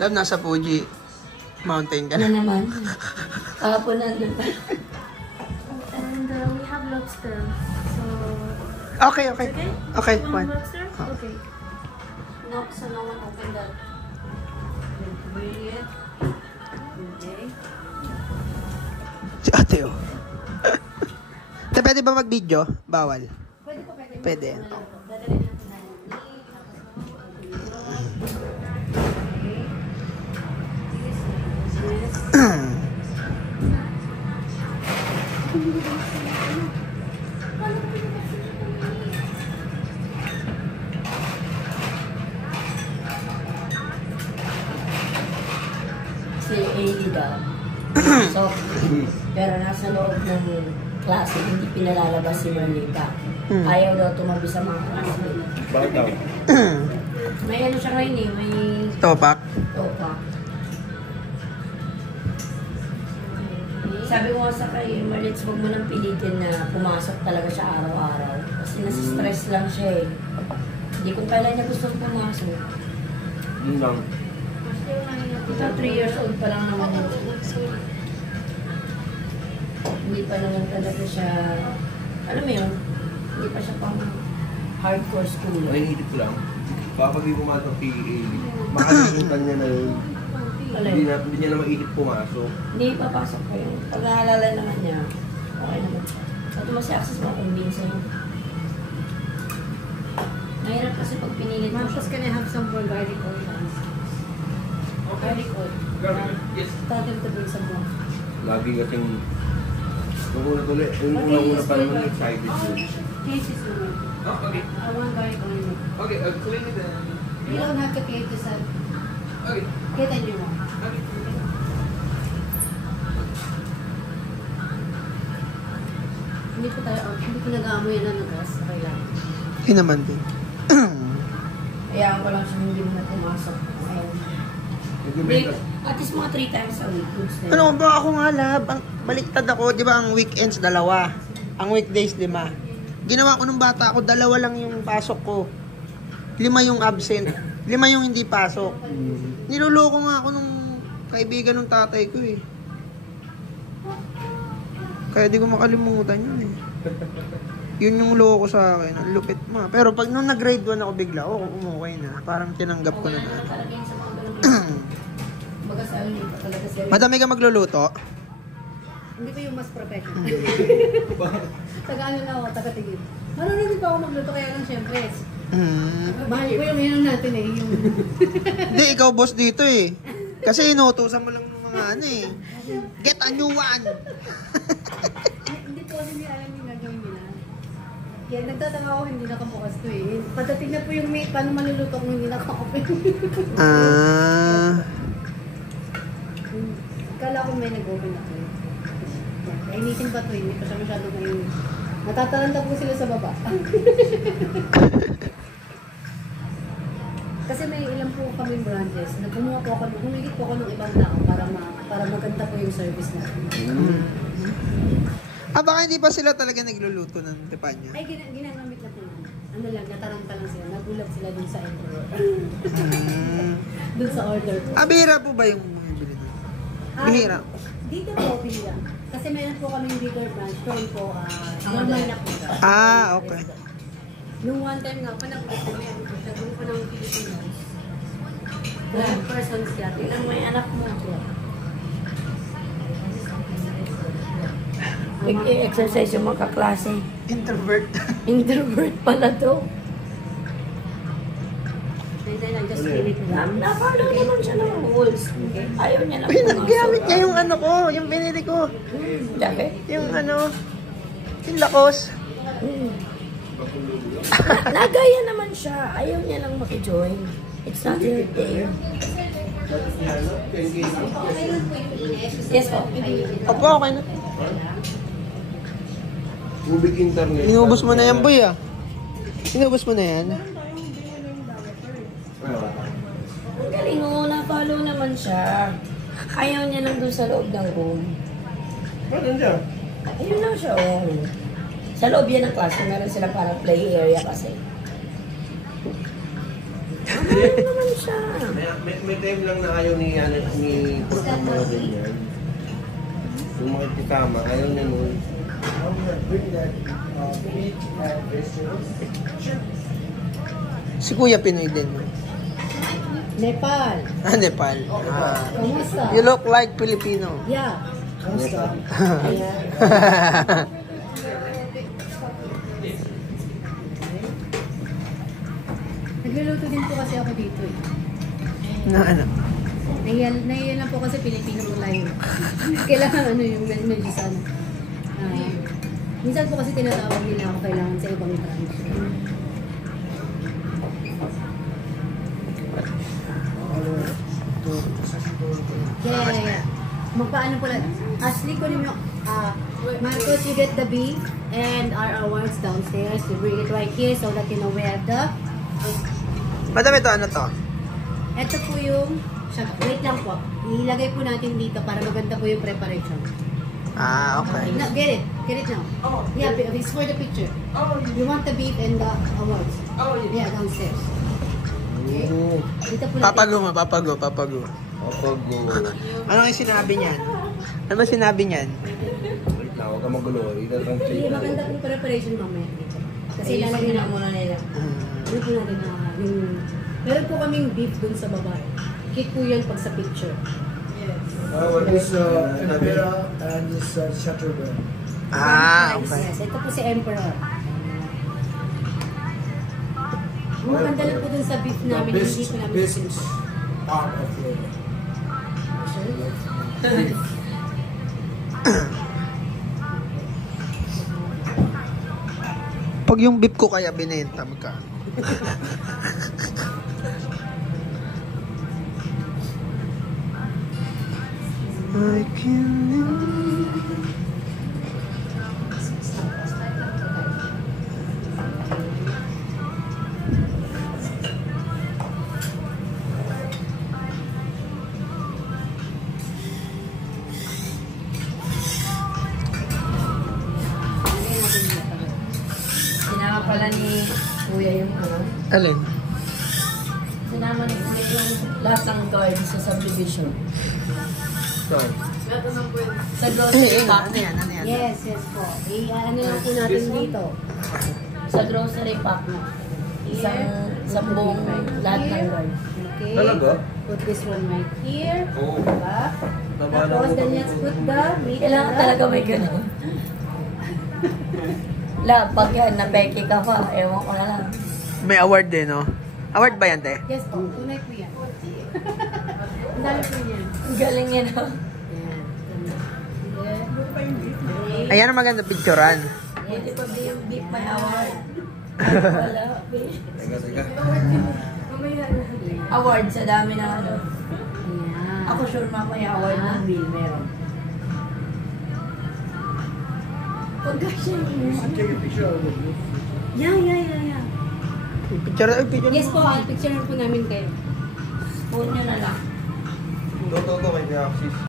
Love, nasa Fuji Mountain ka Ano na. naman? Kahapon nandun pa. And we have lobster. So, Okay, okay. okay? Okay, You want fine. lobster? Oh. Okay. No, so no one open that. Brilliant. Okay. Si ate, oh. Te, pwede ba mag-video? Bawal. Pwede po, pwede. Pwede. Dadalhin natin na. Si AE daw. So, pero nasa loob ng klase, hindi pinalalabas si Marlita. Ayaw daw tumabi sa mga classmates. Bakit daw? May ano siya ngayon eh, may Topak. topa. Sabi ko nga sa kay Marlits, huwag mo nang pilitin na pumasok talaga siya araw-araw. Kasi nasa-stress lang siya eh. Hindi kung kailan niya gusto pumasok. Yun lang. Ito, 3 years old pa lang naman yun. Hindi pa naman talaga siya, alam mo yun, hindi pa siya pang hardcore school. Nahihilig ko lang. Baka pag di pumasok PA, makalimutan niya na yun. Hindi niya na maisip pumasok. Hindi papasok ko yun. Pag naalala naman niya, okay naman. At mo si Access makakumbinsa yun. Mahirap kasi pag pinilit mo siya. Can I have some more garlic oil? Garlic oil. Yes. Tell them to bring some more. Lagi kasing... Nung una tuloy, yung una pa naman excited yun. Taste is good. Oh, okay. I want garlic oil. Okay, clean it then. You don't have to create this out. Okay. Get any more. Okay. Hindi ko nag-aamoy yan ng gas. Okay lang. Hindi naman din. Kaya ko lang siya hindi mo na pumasok. Break, at least mga 3 times a week. Goods na yun. Ano ba ako nga, lab? Baliktad ako, di ba ang weekends 2, ang weekdays 5. Ginawa ko nung bata ako, 2 lang yung pasok ko. 5 yung absent, 5 yung hindi pasok. Niloloko nga ako nung kaibigan ng tatay ko eh. Kaya di ko makalimutan yun eh. Yun yung loko sa akin, ang lupit mo. Pero pag nung nag-grade 1 ako bigla, umukay na. Parang tinanggap ko na. Talaga yun sa mga ganun. Baga sa alin pa talaga sila. Madami ka magluluto? Hindi ko yung mas professional. Taga-ano na ako, taga-tigil. Marunong din pa ako magluto, kaya lang syempre. Mahal ko yung inom natin eh. Yung... Hindi, ikaw boss dito eh. Kasi inutusan mo lang ng mga ano eh. Get a new one! Hindi po kasi alam yung gagawin nila. Kaya nagtatanga ako, hindi nakabukas to eh. Pagdating na po yung mate, paano maluluto kung hindi naka-open? Kala ko may nag-open ako eh. Kainitin pa to eh, hindi pa siya masyado ngayon. Natataranta po sila sa baba. Kasi may ilang po kaming branches na kumuha po ako, humigit po ako ng ibang tao para maganda po yung service natin. Baka hindi pa sila talaga nagluluto ng tepanya? Ay, ginagamit na po. Ano lang, nataranta lang sila. Nagulat sila dun sa order. Dun sa order po. Bihira po ba yung bumibili doon? Bihira? Dito po, bihira. Kasi meron po kaming bigger branch. Doon po, normal na po. Okay. Nung one time nga, panag-break kami, nagawin po ng Filipinos. One person siya. Ilang may anak mo. Nag-exercise yung mga kaklase. Introvert. Introvert pala to. Just kill it lang. Na-follow naman siya ng rules. Ayaw niya lang Uy, naggamit niya yung ano ko, yung binili ko. Jacket? Yung ano, yung lakos. Nagaya naman siya. Ayaw niya lang makijoin. It's not her day. Yes po. Opo, okay na. Ubig internet. Inubos mo na yan, boy ah. Inubos mo na yan. Ang galing mo, na-follow naman siya. Ayaw niya lang doon sa loob ng room. Ano siya? Ayun lang siya, oh. Sa loob yan ng class, meron silang parang play area kasi. naman siya. May time lang na ayaw ni Portang mga ganyan. Yung makikisama, ayaw niya nun. Si Kuya Pinoy din. Nepal. Ah, Nepal. Kamusta? You look like Filipino. Yeah. Kamusta? Ayan. Nagluluto din po kasi ako dito eh. Na ano? Nahiya lang po kasi Pilipino mo layo. Kailangan ano yung medyo sa ano. Minsan po kasi tinatawag nila ako kailangan sa ibang branch. Yeah. Magpaano po lang. Ashley ko rin yung Marcos, you get the beef and our awards downstairs. You bring it right here so that you know where the... Madam, ito ano to? Ito po yung... Wait lang po. Ilagay po natin dito para maganda po yung preparation. Ah, okay. No, get it. Get it now. Oh, yeah, it's for the picture. Oh, you want the beef and the awards? Oh, yeah, downstairs. Okay. Dito po natin. Papago mo, papago. Papago. Ano yung sinabi niyan? Ano ba sinabi niyan? Wait na, huwag ka magulo. Hindi, maganda po yung preparation mamaya dito. Kasi lalagyan na muna nila. Ano po natin na yung... Meron po kaming beef dun sa baba. Cake po yan pag sa picture. This Emperor and this Shatterbird. Ah, okay. Yes, ito po si Emperor. Ang maganda lang po dun sa beef namin, hindi po namin Best picture. part of the Pag yung beef ko kaya binenta, magkano? I can... Sinama pala ni Kuya yung ano. Alin? Sinama ni Kuya yung lahat ng guard sa subdivision. Saan? Sa grocery pack. Ano yan? Ano yan? Yes, yes po. Ano lang po natin dito. Sa grocery pack na. Isang buong lahat ng guard. Okay. Talaga? Put this one right here. Oo. Diba? Tapos, then let's put the meat. Kailangan talaga may ganun. Pag yan, napeke ka pa, ewan ko na lang. May award din, no? Award ba yan, te? Yes po. Tunay po yan. Ang dami po yan. Ang galing yan, no? Ayan ang maganda picturean. Buti pa ba yung beef may award? Wala, beef. Teka. Award sa dami na ano. Ayan. Ako sure mamaya award ng bill meron. Pagkasya Take a picture of the roof. Yeah. Picture, picture. Yes po, picture po namin kayo. Spoon nyo na lang. Go, kay Kuya Axis.